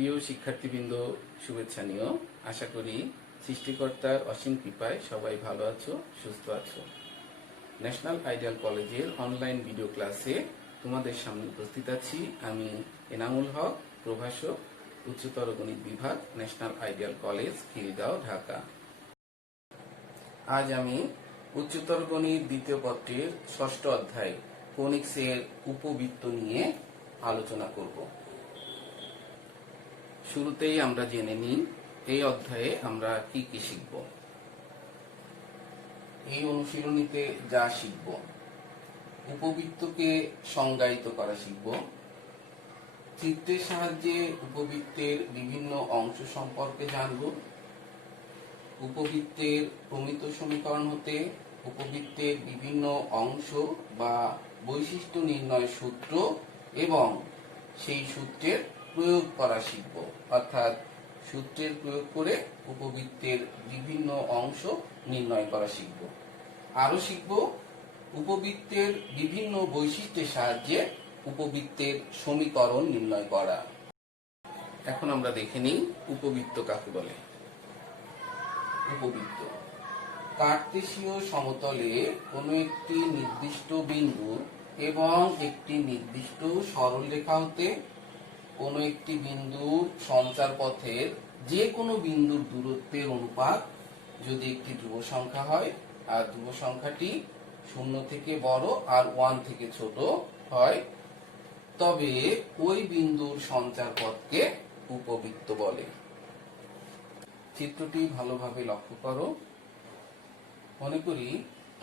প্রিয় শিক্ষার্থীবৃন্দ, শুভেচ্ছা নিও। আশা করি সৃষ্টিকর্তার অসীম কৃপায় সবাই ভালো আছো, সুস্থ আছো। ন্যাশনাল আইডিয়াল কলেজের অনলাইন ভিডিও ক্লাসে তোমাদের সামনে উপস্থিত আছি আমি এনামুল হক, প্রভাষক, উচ্চতর গণিত বিভাগ, national ideal college, Khilgaon, Dhaka. আজ আমি উচ্চতর গণিত দ্বিতীয় পত্রের ষষ্ঠ অধ্যায় কনিক্সের উপবৃত্ত নিয়ে আলোচনা করব। শুরুতেই আমরা জেনে নিই এই অধ্যায়ে আমরা কি কি শিখব। এই অনুশীলনীতে যা শিখব: উপবৃত্তকে সংজ্ঞায়িত করা শিখব, চিত্রের সাহায্যে উপবৃত্তের বিভিন্ন অংশ সম্পর্কে জানব, উপবৃত্তের প্রমিত সমীকরণ হতে উপবৃত্তের বিভিন্ন অংশ বা বৈশিষ্ট্য নির্ণয় সূত্র এবং সেই সূত্রের প্রয়োগ করা শিখব। অর্থাৎ সূত্রের প্রয়োগ করে উপবৃত্তের বিভিন্ন অংশ নির্ণয় করা শিখব। আরো শিখব উপবৃত্তের বিভিন্ন বৈশিষ্ট্যের সাহায্যে উপবৃত্তের সমীকরণ নির্ণয় করা। এখন আমরা দেখে নিই উপবৃত্ত কাকে বলে। উপবৃত্ত কার্তেশীয় সমতলে কোনো একটি নির্দিষ্ট বিন্দু এবং একটি নির্দিষ্ট সরলরেখা হতে কোনো একটি বিন্দুর সঞ্চার পথের যে কোনো বিন্দুর দূরত্বের অনুপাত যদি একটি ধ্রুব সংখ্যা হয় আর ধ্রুব সংখ্যাটি 0 থেকে বড় আর 1 থেকে ছোট হয়, তবে ওই বিন্দুর সঞ্চার পথকে উপবৃত্ত বলে। চিত্রটি ভালোভাবে লক্ষ্য করো। মনে করি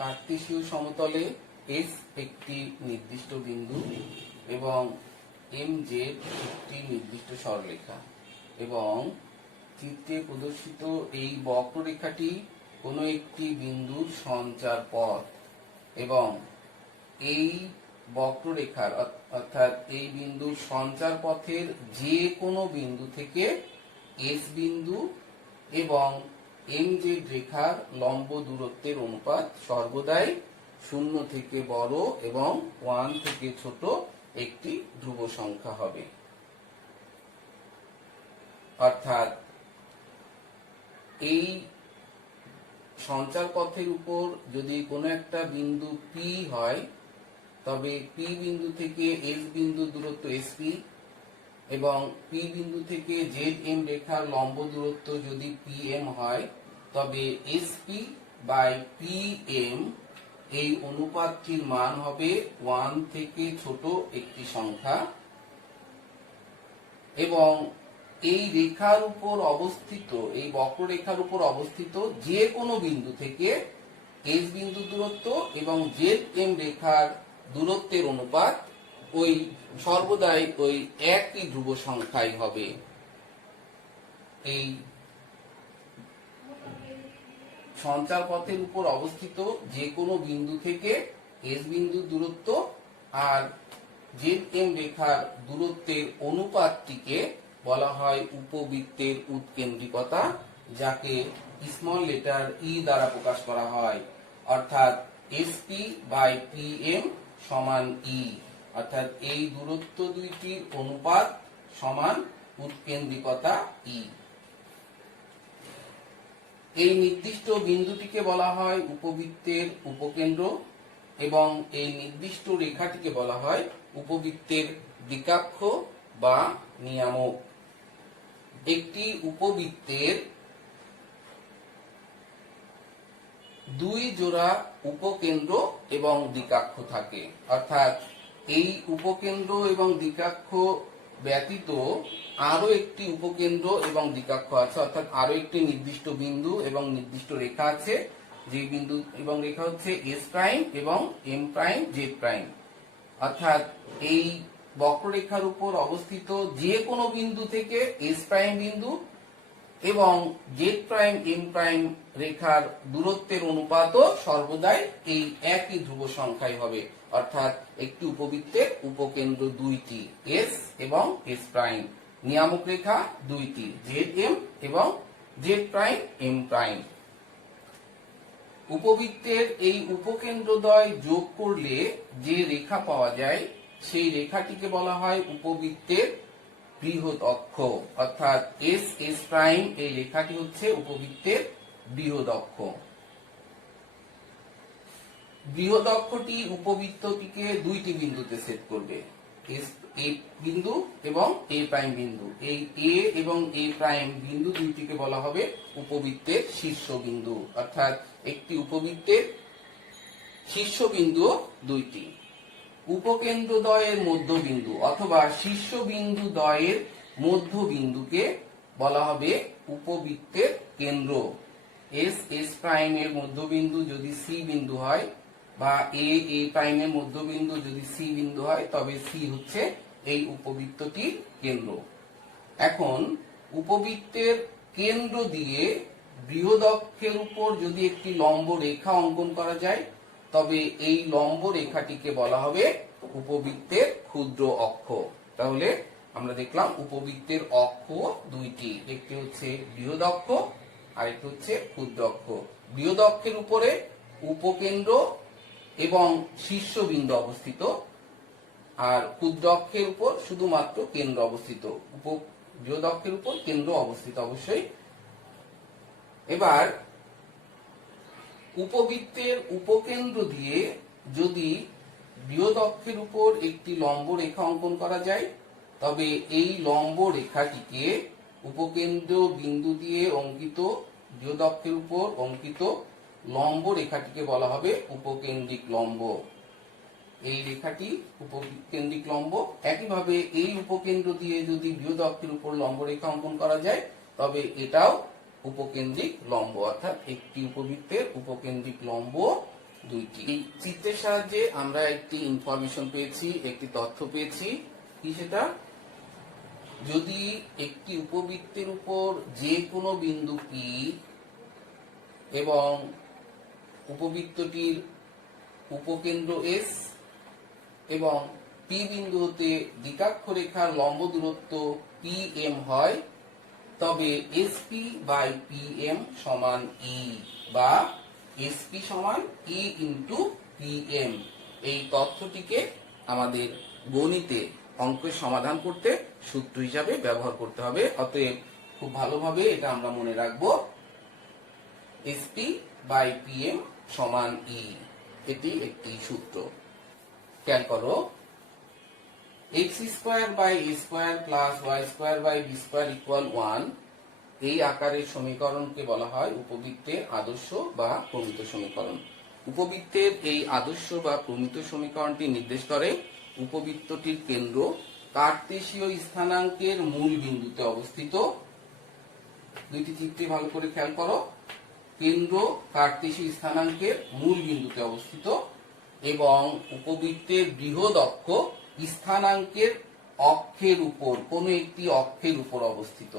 কার্তেশীয় সমতলে এস একটি নির্দিষ্ট বিন্দু এবং এম জেড একটি নির্দিষ্ট সরলরেখা এবং চিত্রে প্রদর্শিত এই বক্ররেখাটি কোনো একটি বিন্দুর সঞ্চার পথ এবং এই বক্ররেখার অর্থাৎ এই বিন্দুর সঞ্চার পথের যে কোনো বিন্দু থেকে এস বিন্দু এবং এম জেড রেখার লম্ব দূরত্বের অনুপাত সর্বদাই 0 থেকে বড় এবং 1 থেকে ছোট একটি ধ্রুব সংখ্যা হবে। অর্থাৎ এই সঞ্চার পথের উপর যদি কোনো একটা বিন্দু পি হয়, তবে পি বিন্দু থেকে এস বিন্দু দূরত্ব এসপি এবং পি বিন্দু থেকে জেড এম রেখার লম্ব দূরত্ব যদি পি এম হয়, তবে এসপি বাই পি এম এই অনুপাতটির মান হবে 1 থেকে ছোট একটি সংখ্যা এবং এই রেখার উপর অবস্থিত, এই বক্ররেখার উপর অবস্থিত যে কোনো বিন্দু থেকে এস বিন্দু দূরত্ব এবং জেড এম রেখার দূরত্বের অনুপাত ওই সর্বদাই ওই একই ধ্রুব সংখ্যাই হবে। এই সঞ্চার পথের উপর অবস্থিত যে কোনো বিন্দু থেকে এস বিন্দু দূরত্ব আর জেড এম রেখার দূরত্বের অনুপাতটিকে বলা হয় উপবৃত্তের উৎকেন্দ্রিকতা, যাকে স্মল লেটার ই দ্বারা প্রকাশ করা হয়। অর্থাৎ এসপি বাই পি এম সমান ই, অর্থাৎ এই দূরত্ব দুইটির অনুপাত সমান উৎকেন্দ্রিকতা ই। এই নির্দিষ্ট বিন্দুটিকে বলা হয় উপবৃত্তের উপকেন্দ্র এবং এই নির্দিষ্ট রেখাটিকে বলা হয় উপবৃত্তের দিকাক্ষ বা নিয়ামক। একটি উপবৃত্তের 2 জোড়া উপকেন্দ্র এবং দিকাক্ষ থাকে। অর্থাৎ এই উপকেন্দ্র এবং দিকাক্ষ ব্যতীত আরো একটি উপকেন্দ্র এবং দিকাক্ষ আছে, অর্থাৎ আরো একটি নির্দিষ্ট বিন্দু এবং নির্দিষ্ট রেখা আছে, যে বিন্দু এবং রেখা হচ্ছে এস প্রাইম এবং এম প্রাইম জেড প্রাইম। অর্থাৎ এই বক্ররেখার উপর অবস্থিত যে কোনো বিন্দু থেকে এস প্রাইম বিন্দু এবং জেড প্রাইম এম প্রাইম রেখার দূরত্বের অনুপাতও সর্বদাই এই একই ধ্রুব সংখ্যাই হবে। অর্থাৎ একটি উপবৃত্তের উপকেন্দ্র 2টি এস এবং এস প্রাইম, নিয়ামক রেখা 2টি জেড এম এবং জেড প্রাইম এম প্রাইম। উপবৃত্তের এই উপকেন্দ্রদ্বয় যোগ করলে যে রেখা পাওয়া যায় সেই রেখাটিকে বলা হয় উপবৃত্তের বৃহৎ অক্ষ, অর্থাৎ এস এস প্রাইম এই লেখাটি হচ্ছে উপবৃত্তের বৃহৎ অক্ষ। বৃহৎ অক্ষটি উপবৃত্তটিকে দুইটি বিন্দুতে ছেদ করবে, এ বিন্দু এবং এ প্রাইম বিন্দু। এই এ এবং এ প্রাইম বিন্দু দুইটিকে বলা হবে উপবৃত্তের শীর্ষবিন্দু, অর্থাৎ একটি উপবৃত্তের শীর্ষবিন্দু দুইটি। উপকেন্দ্রদ্বয়ের মধ্যবিন্দু অথবা শীর্ষবিন্দু দ্বয়ের মধ্যবিন্দুকে বলা হবে উপবৃত্তের কেন্দ্র। এস এস প্রাইম এর মধ্যবিন্দু যদি সি বিন্দু হয় বা এ এ প্রাইম এর মধ্যবিন্দু যদি সি বিন্দু হয়, তবে সি হচ্ছে এই উপবৃত্তটির কেন্দ্র। এখন উপবৃত্তের কেন্দ্র দিয়ে বৃহৎ অক্ষের উপর যদি একটি লম্ব রেখা অঙ্কন করা যায়, তবে এই লম্ব রেখাটিকে বলা হবে উপবৃত্তের ক্ষুদ্র অক্ষ। তাহলে আমরা দেখলাম উপবৃত্তের অক্ষ দুইটি, একটি হচ্ছে বৃহৎ অক্ষ আর একটি হচ্ছে ক্ষুদ্র অক্ষ। বৃহৎ অক্ষের উপরে উপকেন্দ্র এবং শীর্ষবিন্দু অবস্থিত, আর ক্ষুদ্র অক্ষের উপর শুধুমাত্র কেন্দ্র অবস্থিত। বৃহৎ অক্ষের উপর কেন্দ্র অবস্থিত অবশ্যই। এবার উপবৃত্তের উপকেন্দ্র দিয়ে যদি বৃহৎ অক্ষের উপর একটি লম্ব রেখা অঙ্কন করা যায়, তবে এই লম্ব রেখাটিকে উপকেন্দ্র বিন্দু দিয়ে অঙ্কিত বৃহৎ অক্ষের উপর অঙ্কিত লম্ব রেখাটিকে বলা হবে উপকেন্দ্রিক লম্ব। এই রেখাটি উপকেন্দ্রিক লম্ব। একইভাবে এই উপকেন্দ্র দিয়ে যদি বৃহৎ অক্ষের উপর লম্ব রেখা অঙ্কন করা যায়, তবে এটাও উপকেন্দ্রিক লম্ব, অর্থাৎ একটি উপবৃত্তের উপকেন্দ্রিক লম্ব দুইটি। এই চিত্রের সাহায্যে আমরা একটি ইনফরমেশন পেয়েছি, একটি তথ্য পেয়েছি। কি সেটা? যদি একটি উপবৃত্তের উপর যে কোনো বিন্দু পি এবং উপবৃত্তটির উপকেন্দ্র এস এবং পি বিন্দু হতে দ্বিকাক্ষ রেখার লম্ব দূরত্ব পি এম হয়, তবে এসপি বাই পি এম সমান ই বা এসপি সমান ই ইন্টু পি এম। এই তথ্যটিকে আমাদের গণিতে অঙ্কের সমাধান করতে সূত্র হিসাবে ব্যবহার করতে হবে। অতএব খুব ভালোভাবে এটা আমরা মনে রাখবো, এসপি বাই পি এম সমান ই, এটি একটি সূত্র। খেয়াল করো, x square by a square plus y square by b square equal 1 এই আকারের সমীকরণকে বলা হয় উপবৃত্তের আদর্শ বা প্রমিত সমীকরণ। উপবৃত্তের এই আদর্শ বা প্রমিত সমীকরণটি নির্দেশ করে উপবৃত্তটির কেন্দ্র কার্তেশীয় স্থানাঙ্কের মূল বিন্দুতে অবস্থিত। দুইটি চিত্রে ভালো করে খেয়াল করো, কেন্দ্র কার্তেশীয় স্থানাঙ্কের মূল বিন্দুতে অবস্থিত এবং উপবৃত্তের বৃহৎ অক্ষ স্থানাঙ্কের অক্ষের উপর, কোনো একটি অক্ষের উপর অবস্থিত।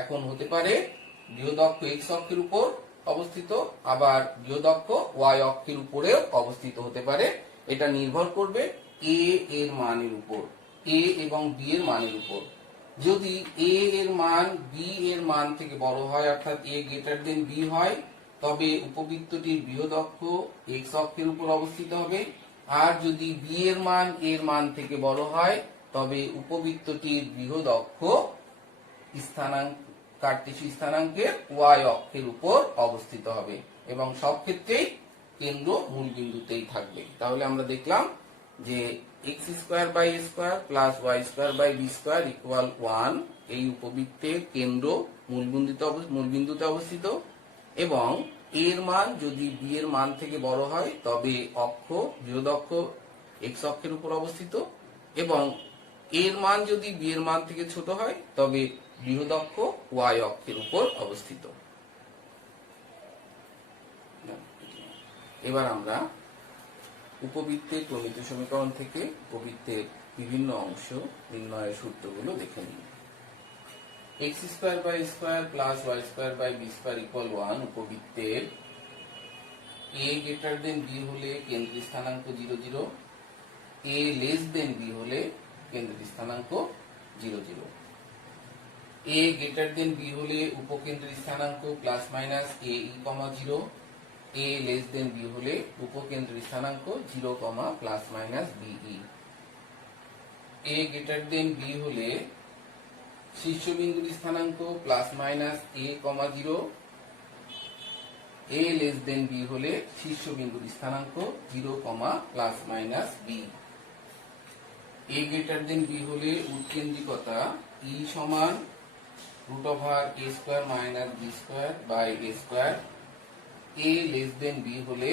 এখন হতে পারে বৃহৎ অক্ষ এক্স অক্ষের উপর অবস্থিত, আবার বৃহৎ অক্ষ ওয়াই অক্ষের উপরেও অবস্থিত হতে পারে। এটা নির্ভর করবে এ এর মানের উপর, এ এবং বি এর মানের উপর। যদি এ এর মান বি এর মান থেকে বড় হয়, অর্থাৎ এ গ্রেটার দেন বি হয়, তবে উপবৃত্তটির বৃহৎ অক্ষ এক্স অক্ষের উপর অবস্থিত হবে। আর যদি বি এর মান এর মান থেকে বড় হয়, তবে উপবৃত্তটির বৃহৎ অক্ষ কার্তেশীয় স্থানাঙ্কের ওয়াই অক্ষের উপর অবস্থিত হবে এবং সব ক্ষেত্রেই কেন্দ্র মূল বিন্দুতেই থাকবে। তাহলে আমরা দেখলাম যে x square by a square plus y square by b square equal 1 এই উপবৃত্তের কেন্দ্র মূল বিন্দুতে অবস্থিত এবং এর মান যদি বি এর মান থেকে বড় হয়, তবে অক্ষ বৃহৎ অক্ষ এক্স অক্ষের উপর অবস্থিত এবং এর মান যদি বি এর মান থেকে ছোট হয়, তবে বৃহৎ অক্ষ ওয়াই অক্ষের উপর অবস্থিত। এবার আমরা উপবৃত্তের প্রমিত সমীকরণ থেকে উপবৃত্তের বিভিন্ন অংশ নির্ণয়ের সূত্রগুলো দেখে নিই। X square by square plus y square by b square equal 1 উপবৃত্তের এ গ্রেটার দেন বি হলে কেন্দ্রের স্থানাঙ্ক 0 0, এ লেস দেন বি হলে কেন্দ্রের স্থানাঙ্ক 0 0, এ গ্রেটার দেন বি হলে উপকেন্দ্রের স্থানাঙ্ক plus minus a e comma 0, a less than b হলে উপকেন্দ্রের স্থানাঙ্ক 0 comma plus minus b e. A greater than b হলে শীর্ষবিন্দুর স্থানাঙ্ক plus minus a, 0, a less than b হলে শীর্ষবিন্দুর স্থানাঙ্ক 0, plus minus b। a greater than b হলে উৎকেন্দ্রিকতা E সমান √a square minus b square by a square. a less than b হলে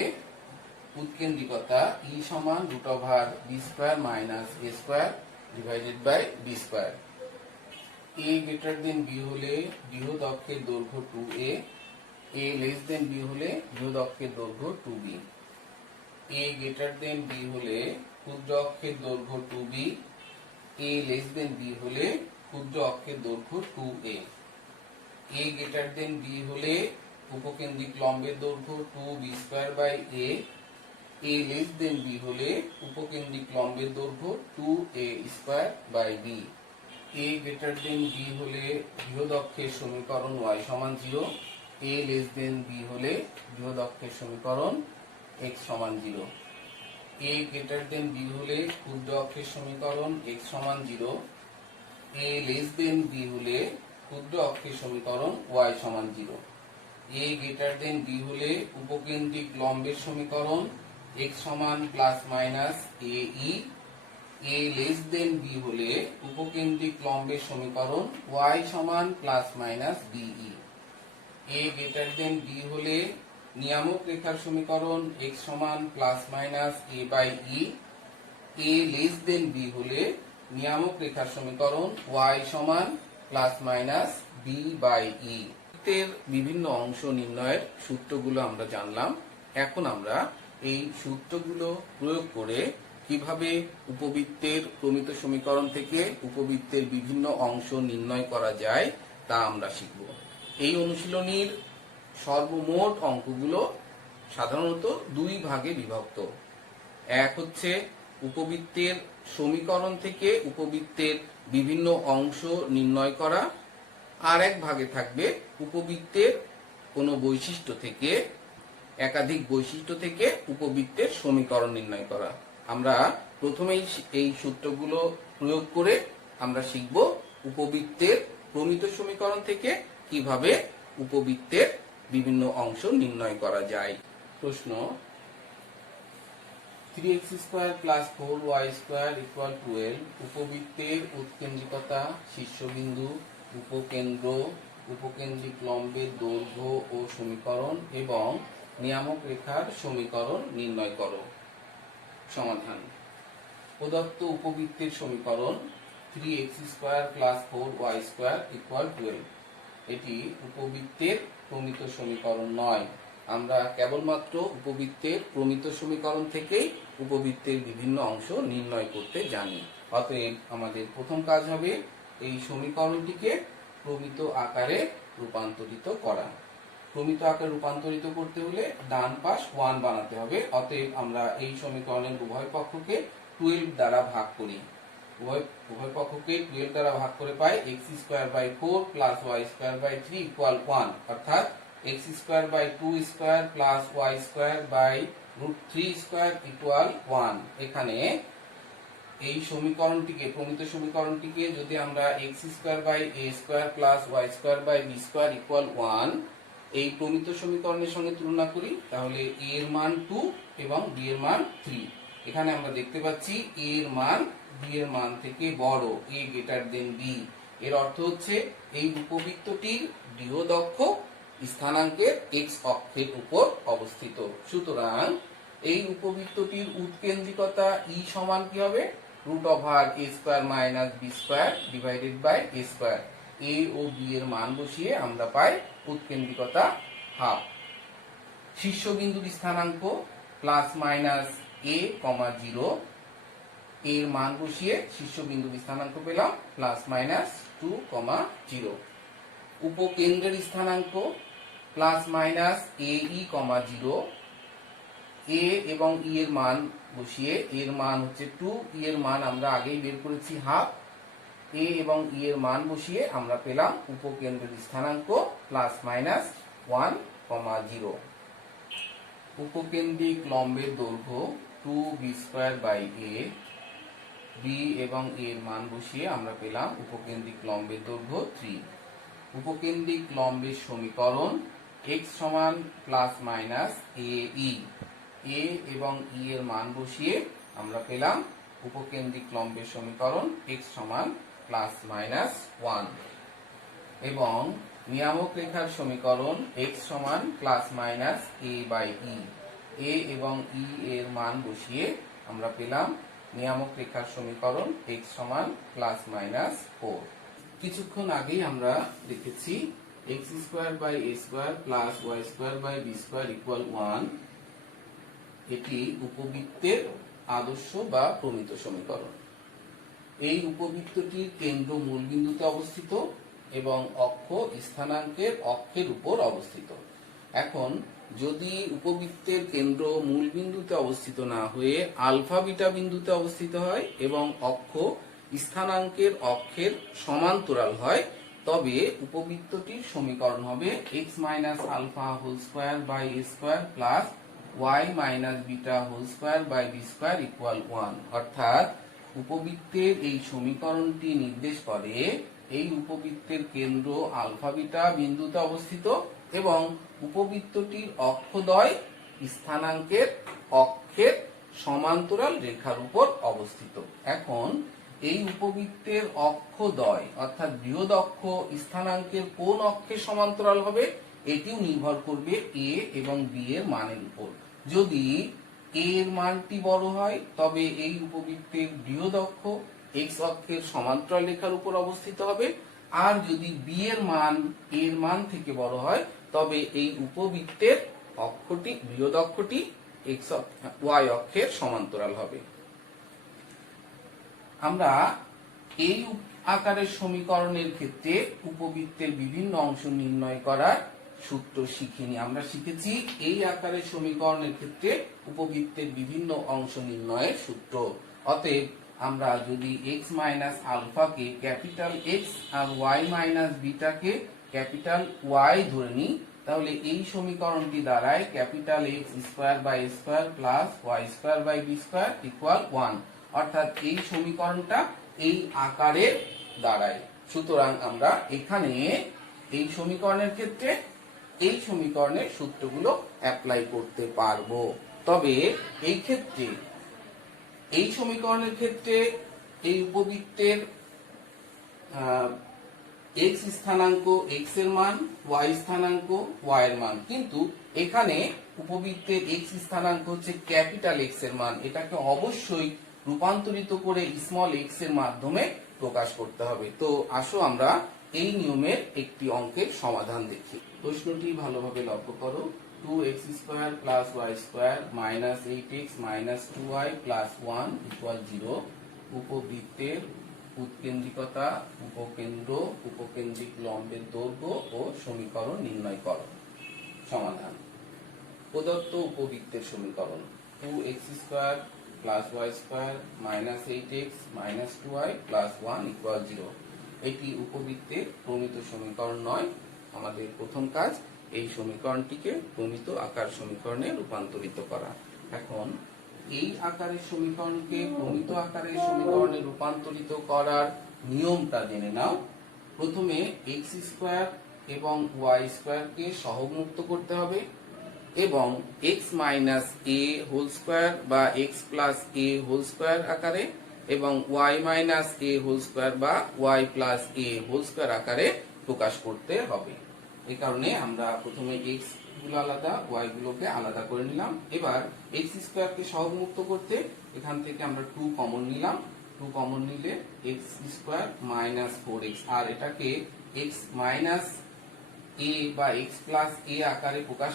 উৎকেন্দ্রিকতা E সমান √b square minus a square divided by b square. a greater than b হলে বৃহৎ অক্ষের দৈর্ঘ্য 2a, a less than b হলে বৃহৎ অক্ষের দৈর্ঘ্য 2b। a greater than b হলে ক্ষুদ্র অক্ষের দৈর্ঘ্য 2b, a less than b হলে ক্ষুদ্র অক্ষের দৈর্ঘ্য 2a। a greater than b হলে উপকেন্দ্রিক লম্বের দৈর্ঘ্য 2b square by a, a less than b হলে উপকেন্দ্রিক লম্বের দৈর্ঘ্য 2a square by b। a greater than b হলে বৃহৎ অক্ষের সমীকরণ y সমান 0, a লেস দেন b হলে বৃহৎ অক্ষের সমীকরণ x সমান 0। a গ্রেটার দেন b হলে ক্ষুদ্র অক্ষের সমীকরণ x সমান 0, a লেস দেন b হলে ক্ষুদ্র অক্ষের সমীকরণ y সমান 0। a গ্রেটার দেন b হলে উপকেন্দ্রিক লম্বের সমীকরণ x সমান plus minus ae, a less than b হলে উপকেন্দ্রিক লম্বের সমীকরণ y সমান plus minus be। a greater than b হলে নিয়ামক রেখার সমীকরণ x সমান plus minus a by e, a less than b হলে নিয়ামক রেখার সমীকরণ y সমান plus minus b by e। এর বিভিন্ন অংশ নির্ণয়ের সূত্রগুলো আমরা জানলাম। এখন আমরা এই সূত্রগুলো প্রয়োগ করে কিভাবে উপবৃত্তের প্রমিত সমীকরণ থেকে উপবৃত্তের বিভিন্ন অংশ নির্ণয় করা যায় তা আমরা শিখব। এই অনুশীলনীর সর্বমোট অঙ্কগুলো সাধারণত দুই ভাগে বিভক্ত। এক হচ্ছে উপবৃত্তের সমীকরণ থেকে উপবৃত্তের বিভিন্ন অংশ নির্ণয় করা, আর এক ভাগে থাকবে উপবৃত্তের কোনো বৈশিষ্ট্য থেকে একাধিক বৈশিষ্ট্য থেকে উপবৃত্তের সমীকরণ নির্ণয় করা। আমরা প্রথমেই এই সূত্রগুলো প্রয়োগ করে আমরা শিখব উপবৃত্তের প্রমিত সমীকরণ থেকে কিভাবে উপবৃত্তের বিভিন্ন অংশ নির্ণয় করা যায়। প্রশ্ন, 3x square plus 4y square equal 12 উপবৃত্তের উৎকেন্দ্রিকতা, শীর্ষবিন্দু, উপকেন্দ্র, উপকেন্দ্রিক লম্বের দৈর্ঘ্য ও সমীকরণ এবং নিয়ামক রেখার সমীকরণ নির্ণয় করো। সমাধান। প্রদত্ত উপবৃত্তের সমীকরণ 3x square plus 4y square equal 12। এটি উপবৃত্তের প্রমিত সমীকরণ নয়। আমরা কেবলমাত্র উপবৃত্তের প্রমিত সমীকরণ থেকেই উপবৃত্তের বিভিন্ন অংশ নির্ণয় করতে জানি। অতএব আমাদের প্রথম কাজ হবে এই সমীকরণটিকে প্রমিত আকারে রূপান্তরিত করা। প্রমিত আকারে রূপান্তরিত করতে হলে ডান পাশ 1 বানাতে হবে। অতএব আমরা এই সমীকরণের উভয় পক্ষকে 12 দ্বারা ভাগ করি। উভয় পক্ষকে 12 দ্বারা ভাগ করে পাই x square by 4 plus y square by 3 equal 1, অর্থাৎ x square by 2 square plus y square by √3 square equal 1। এখানে এই সমীকরণটিকে প্রমিত সমীকরণটিকে যদি আমরা x square by a square plus y square by b square equal 1 এই প্রমিত সমীকরণের সঙ্গে তুলনা করি, তাহলে a এর মান 2 এবং b এর মান 3। এখানে আমরা দেখতে পাচ্ছি a এর মান b এর মান থেকে বড়, a গ্রেটার দেন b। এর অর্থ হচ্ছে এই উপবৃত্তটির বৃহৎ অক্ষ স্থানাঙ্কের x অক্ষের উপর অবস্থিত। সুতরাং এই উপবৃত্তটির উৎকেন্দ্রিকতা E সমান কি হবে? √a square minus b square divided by a square. a ও b এর মান বসিয়ে আমরা পাই উৎকেন্দ্রিকতা হাফ। শীর্ষবিন্দুর স্থানাঙ্ক প্লাস মাইনাস a, 0, এর মান বসিয়ে শীর্ষবিন্দুর স্থানাঙ্ক পেলাম প্লাস মাইনাস 2, 0। উপকেন্দ্রের স্থানাঙ্ক প্লাস মাইনাস ae, 0, a এবং e এর মান বসিয়ে এর মান হচ্ছে 2, e এর মান আমরা আগেই বের করেছি হাফ, a এবং e এর মান বসিয়ে আমরা পেলাম উপকেন্দ্রের স্থানাঙ্ক প্লাস মাইনাস 1, 0। উপকেন্দ্রিক লম্বের দৈর্ঘ্য 2b square by a, B এবং এ এর মান বসিয়ে আমরা পেলাম উপকেন্দ্রিক লম্বের দৈর্ঘ্য 3। উপকেন্দ্রিক লম্বের সমীকরণ x সমান প্লাস মাইনাস এ ই, এ এবং ই এর মান বসিয়ে আমরা পেলাম উপকেন্দ্রিক লম্বের সমীকরণ x সমান প্লাস মাইনাস 1 এবং নিয়ামক রেখার সমীকরণ x সমান প্লাস মাইনাস a বাই ই, এ এবং ই এর মান বসিয়ে আমরা পেলাম নিয়ামক রেখার সমীকরণ x সমান প্লাস মাইনাস 4। কিছুক্ষণ আগেই আমরা দেখেছি x square by a square plus y square by b square equal 1। এটি উপবৃত্তের আদর্শ বা প্রমিত সমীকরণ। এই উপবৃত্তটির কেন্দ্র মূলবিন্দুতে অবস্থিত এবং অক্ষ স্থানাঙ্কের অক্ষের উপর অবস্থিত। এখন যদি উপবৃত্তের কেন্দ্র মূলবিন্দুতে অবস্থিত না হয়ে আলফা বিটা বিন্দুতে অবস্থিত হয় এবং অক্ষ স্থানাঙ্কের অক্ষের সমান্তরাল হয়, তবে উপবৃত্তটির সমীকরণ হবে x minus alpha whole square by a square plus y minus beta whole square by b square equal 1। অর্থাৎ উপবৃত্তের এই সমীকরণটি নির্দেশ করে এই উপবৃত্তের কেন্দ্র আলফা বিটা বিন্দুতে অবস্থিত এবং উপবৃত্তটির অক্ষদ্বয় স্থানাঙ্কের অক্ষের সমান্তরাল রেখার উপর অবস্থিত। এখন এই উপবৃত্তের অক্ষদ্বয় অর্থাৎ বৃহৎ অক্ষ স্থানাঙ্কের কোন অক্ষের সমান্তরাল হবে এটিও নির্ভর করবে a এবং b এর মানের উপর। যদি a এর মানটি বড় হয় তবে এই উপবৃত্তের বৃহৎ অক্ষ x অক্ষের সমান্তরাল রেখার উপর অবস্থিত হবে, আর যদি b এর মান a এর মান থেকে বড় হয় তবে এই উপবৃত্তের অক্ষটি বৃহৎ অক্ষটি y অক্ষের সমান্তরাল হবে। আমরা এই আকারের সমীকরণের ক্ষেত্রে উপবৃত্তের বিভিন্ন অংশ নির্ণয় করার সূত্র শিখিনি। আমরা শিখেছি এই আকারের সমীকরণের ক্ষেত্রে উপবৃত্তের বিভিন্ন অংশ নির্ণয়ের সূত্র। অতএব আমরা যদি x মাইনাস আলফাকে ক্যাপিটাল x আর y মাইনাস বিটাকে ক্যাপিটাল y ধরে নিই, তাহলে এই সমীকরণটি দাঁড়ায় capital x square by a square plus y square by b square equal 1। অর্থাৎ এই সমীকরণটা এই আকারের দাঁড়ায়। সুতরাং আমরা এখানে এই সমীকরণের ক্ষেত্রে এই সমীকরণের সূত্রগুলো অ্যাপ্লাই করতে পারবো। তবে এই ক্ষেত্রে এই সমীকরণের ক্ষেত্রে এই উপবৃত্তের x স্থানাঙ্ক x এর মান, y স্থানাঙ্ক y এর মান, কিন্তু এখানে উপবৃত্তের x স্থানাঙ্ক হচ্ছে ক্যাপিটাল x এর মান। এটাকে অবশ্যই রূপান্তরিত করে স্মল x এর মাধ্যমে প্রকাশ করতে হবে। তো আসো আমরা এই নিয়মের একটি অঙ্কের সমাধান দেখি। প্রশ্নটি ভালোভাবে লক্ষ্য করো। 2x square plus y square minus 8x minus 2y plus 1 equal 0। উপবৃত্তের উৎকেন্দ্রিকতা, উপকেন্দ্র, উপকেন্দ্রিক লম্বের দৈর্ঘ্য ও সমীকরণ নির্ণয় করো। সমাধান। প্রদত্ত উপবৃত্তের সমীকরণ 2x square plus y square minus 8x minus 2y plus 1 equal 0। এটি উপবৃত্তের প্রমিত সমীকরণ নয়। আমাদের প্রথম কাজ এই সমীকরণটিকে প্রমিত আকার সমীকরণে রূপান্তরিত করা। এখন এই আকারের সমীকরণকে প্রমিত আকারের সমীকরণে রূপান্তরিত করার নিয়মটা জেনে নাও। প্রথমে x স্কয়ার এবং y স্কয়ারকে সহগমুক্ত করতে হবে এবং x minus a whole square বা x plus a whole square আকারে এবং y minus a whole square বা y plus a whole square আকারে প্রকাশ করতে হবে। এই কারণে আমরা প্রথমে x গুলো আলাদা, y গুলোকে আলাদা করে নিলাম। এবার x স্কয়ারকে সহগমুক্ত করতে এখান থেকে আমরা 2 কমন নিলাম। 2 কমন নিলে x স্কয়ার মাইনাস 4x, আর এটাকে x মাইনাস a বা x প্লাস a আকারে প্রকাশ,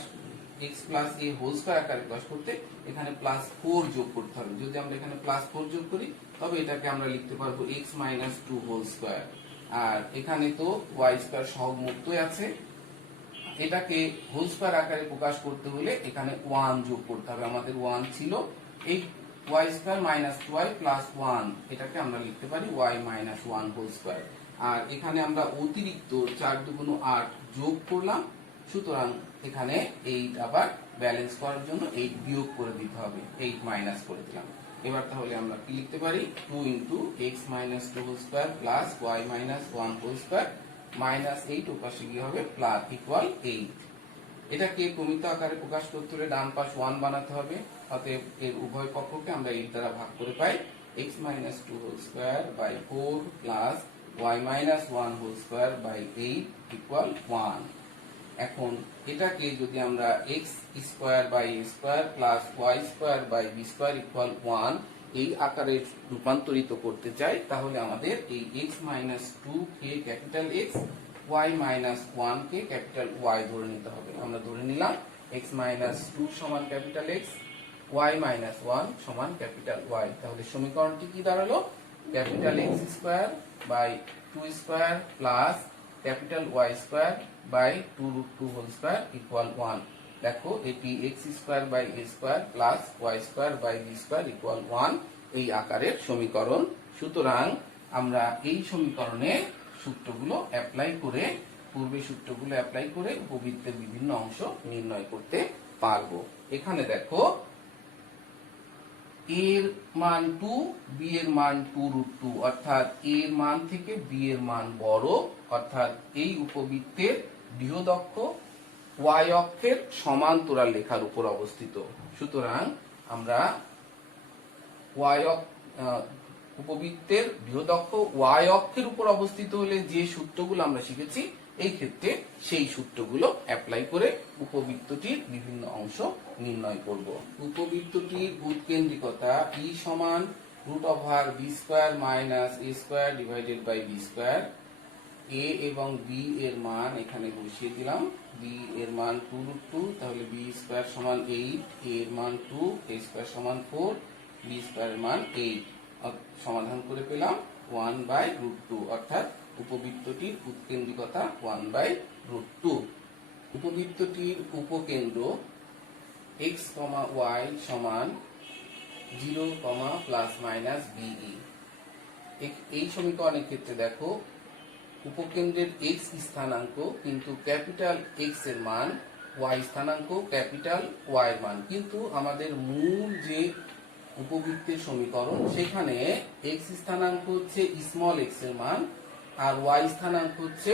x plus a whole square আকারে প্রকাশ করতে এখানে প্লাস 4 যোগ করতে হবে। যদি আমরা এখানে প্লাস 4 যোগ করি তবে এটাকে আমরা লিখতে পারবো x মাইনাস 2 হোল স্কয়ার। আর এখানে তো y স্কয়ার সহগমুক্তই আছে, এটাকে হোল স্কয়ার আকারে প্রকাশ করতে হলে এখানে 1 যোগ করতে হবে। আমাদের 1 ছিল, এই y square minus 2y plus 1 এটাকে আমরা লিখতে পারি y মাইনাস 1 হোল স্কয়ার। আর এখানে আমরা অতিরিক্ত 4 দুগুণ 8 যোগ করলাম। সুতরাং এখানে 8 আবার ব্যালেন্স করার জন্য 8 বিয়োগ করে দিতে হবে, 8 মাইনাস করে দিলাম। এবার তাহলে আমরা কি লিখতে পারি, 2 into x minus 2 whole square plus y minus 1 whole square minus 8 ওপাশে গিয়ে হবে প্লাস ইকুয়াল 8। এটাকে প্রমিত আকারে প্রকাশ করতে হলে ডান পাশ 1 বানাতে হবে। অতএব এর উভয় পক্ষকে আমরা 8 দ্বারা ভাগ করে পাই x minus 2 whole square by 4 plus y minus 1 whole square by 8 equal 1। এখন এটাকে যদি আমরা x square by a square plus y square by b square equal 1 এই আকারে রূপান্তরিত করতে চাই, তাহলে আমাদের এই x মাইনাস 2 কে ক্যাপিটাল X, y মাইনাস 1 কে ক্যাপিটাল Y ধরে নিতে হবে। আমরা ধরে নিলাম x মাইনাস 2 সমান ক্যাপিটাল X, y মাইনাস 1 সমান ক্যাপিটাল Y। তাহলে সমীকরণটি কি দাঁড়ালো, capital X square by 2 square plus capital Y square by 2 root 2 whole square equal 1। দেখো এটি x square by a square plus y square by b square equal 1 এই আকারের সমীকরণ। সুতরাং আমরা এই সমীকরণে সূত্রগুলো অ্যাপ্লাই করে, পূর্বে সূত্রগুলো অ্যাপ্লাই করে উপবৃত্তের বিভিন্ন অংশ নির্ণয় করতে পারবো। এখানে দেখো এর মান 2, বি এর মান 2 রুট 2, অর্থাৎ এর মান থেকে বি এর মান বড়, অর্থাৎ এই উপবৃত্তের বৃহদক্ষ y অক্ষের সমান্তরাল রেখার উপর অবস্থিত। সুতরাং আমরা উপবৃত্তের বৃহদক্ষ y অক্ষের উপর অবস্থিত হলে যে সূত্রগুলো আমরা শিখেছি, এই ক্ষেত্রে সেই সূত্রগুলো অ্যাপ্লাই করে উপবৃত্তটির বিভিন্ন অংশ নির্ণয় করব। উপবৃত্তটির উৎকেন্দ্রিকতা E সমান root over b square minus a square divided by b square. A এবং বি এর মান এখানে বসিয়ে দিলাম, বি এর মান 2 রুট 2, তাহলে বি স্কোয়ার সমান 8, এ এর মান 2, এ স্কোয়ার সমান 4, বি স্কোয়ার এর মান 8। সমাধান করে পেলাম 1 বাই রুট 2, অর্থাৎ উপবৃত্তটির উৎকেন্দ্রিকতা 1 বাই রুট 2। উপবৃত্তটির উপকেন্দ্র x, y সমান 0, প্লাস মাইনাস বিই। এই সমীকরণের ক্ষেত্রে দেখো উপকেন্দ্রের x স্থানাঙ্ক কিন্তু ক্যাপিটাল X এর মান, y স্থানাঙ্ক ক্যাপিটাল Y এর মান, কিন্তু আমাদের মূল যে উপবৃত্তের সমীকরণ সেখানে x স্থানাঙ্ক হচ্ছে স্মল x এর মান আর y স্থানাঙ্ক হচ্ছে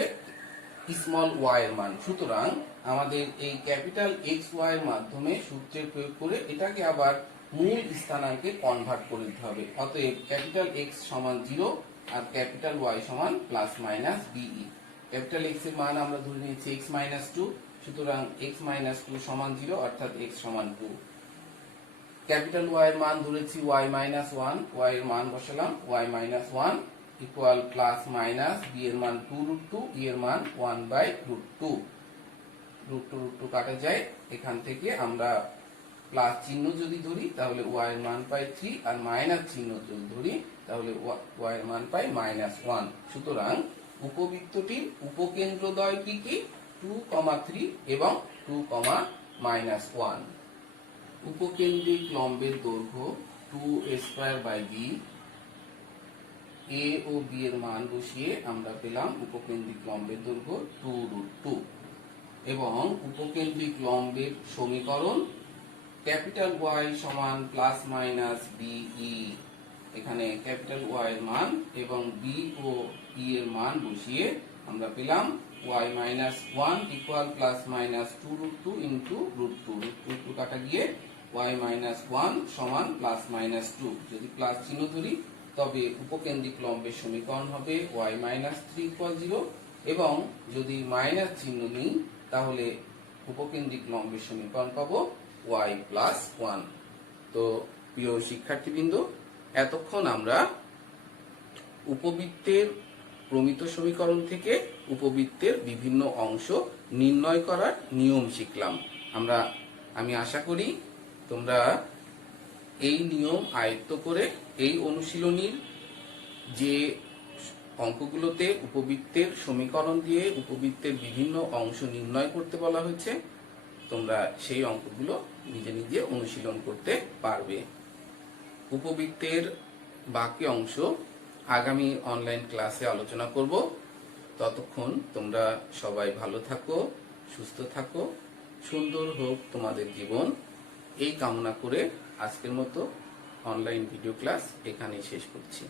স্মল y এর মান। সুতরাং আমাদের এই ক্যাপিটাল X Y এর মাধ্যমে সূত্রের প্রয়োগ করে এটাকে আবার মূল স্থানাঙ্কে কনভার্ট করে দিতে হবে। অতএব ক্যাপিটাল X সমান 0 আর ক্যাপিটাল Y সমান plus minus b e. Capital X এর মান আমরা ধরে নিয়েছি x মাইনাস 2, সুতরাং x মাইনাস 2 সমান 0, অর্থাৎ x সমান 2। ক্যাপিটাল Y এর মান ধরেছি y মাইনাস 1, y এর মান বসালাম y minus 1 equal plus minus b এর মান 2 রুট 2, ই এর মান 1 বাই রুট 2। রুট 2 রুট 2 কাটা যায়, এখান থেকে আমরা প্লাস চিহ্ন যদি ধরি তাহলে y এর মান পাই 3, আর মাইনাস চিহ্ন যদি ধরি তাহলে y এর মান পাই মাইনাস 1। সুতরাং উপবৃত্তটির উপকেন্দ্রদ্বয় কি কি, 2, 3 এবং 2, মাইনাস 1। উপকেন্দ্রিক লম্বের দৈর্ঘ্য 2a square by b. A ও বি এর মান বসিয়ে আমরা পেলাম উপকেন্দ্রিক লম্বের দৈর্ঘ্য 2 রুট 2 এবং উপকেন্দ্রিক লম্বের সমীকরণ ক্যাপিটাল Y সমান প্লাস মাইনাস বিই। এখানে ক্যাপিটাল Y এর মান এবং বি ও ই এর মান বসিয়ে আমরা পেলাম y minus 1 equal plus minus 2 root 2 into root 2। Root 2 কাটা গিয়ে y মাইনাস 1 সমান প্লাস মাইনাস 2। যদি প্লাস চিহ্ন ধরি তবে উপকেন্দ্রিক লম্বের সমীকরণ হবে y মাইনাস 3 ইকুয়াল 0 এবং যদি মাইনাস চিহ্ন নিই তাহলে উপকেন্দ্রিক লম্বের সমীকরণ পাবো y প্লাস 1। তো প্রিয় শিক্ষার্থীবৃন্দ, এতক্ষণ আমরা উপবৃত্তের প্রমিত সমীকরণ থেকে উপবৃত্তের বিভিন্ন অংশ নির্ণয় করার নিয়ম শিখলাম। আমি আশা করি তোমরা এই নিয়ম আয়ত্ত করে এই অনুশীলনীর যে অঙ্কগুলোতে উপবৃত্তের সমীকরণ দিয়ে উপবৃত্তের বিভিন্ন অংশ নির্ণয় করতে বলা হয়েছে, তোমরা সেই অঙ্কগুলো নিজে নিজে অনুশীলন করতে পারবে। উপবৃত্তের বাকি অংশ আগামী অনলাইন ক্লাসে আলোচনা করব। ততক্ষণ তোমরা সবাই ভালো থাকো, সুস্থ থাকো, সুন্দর হোক তোমাদের জীবন, এই কামনা করে আজকের মতো অনলাইন ভিডিও ক্লাস এখানেই শেষ করছি।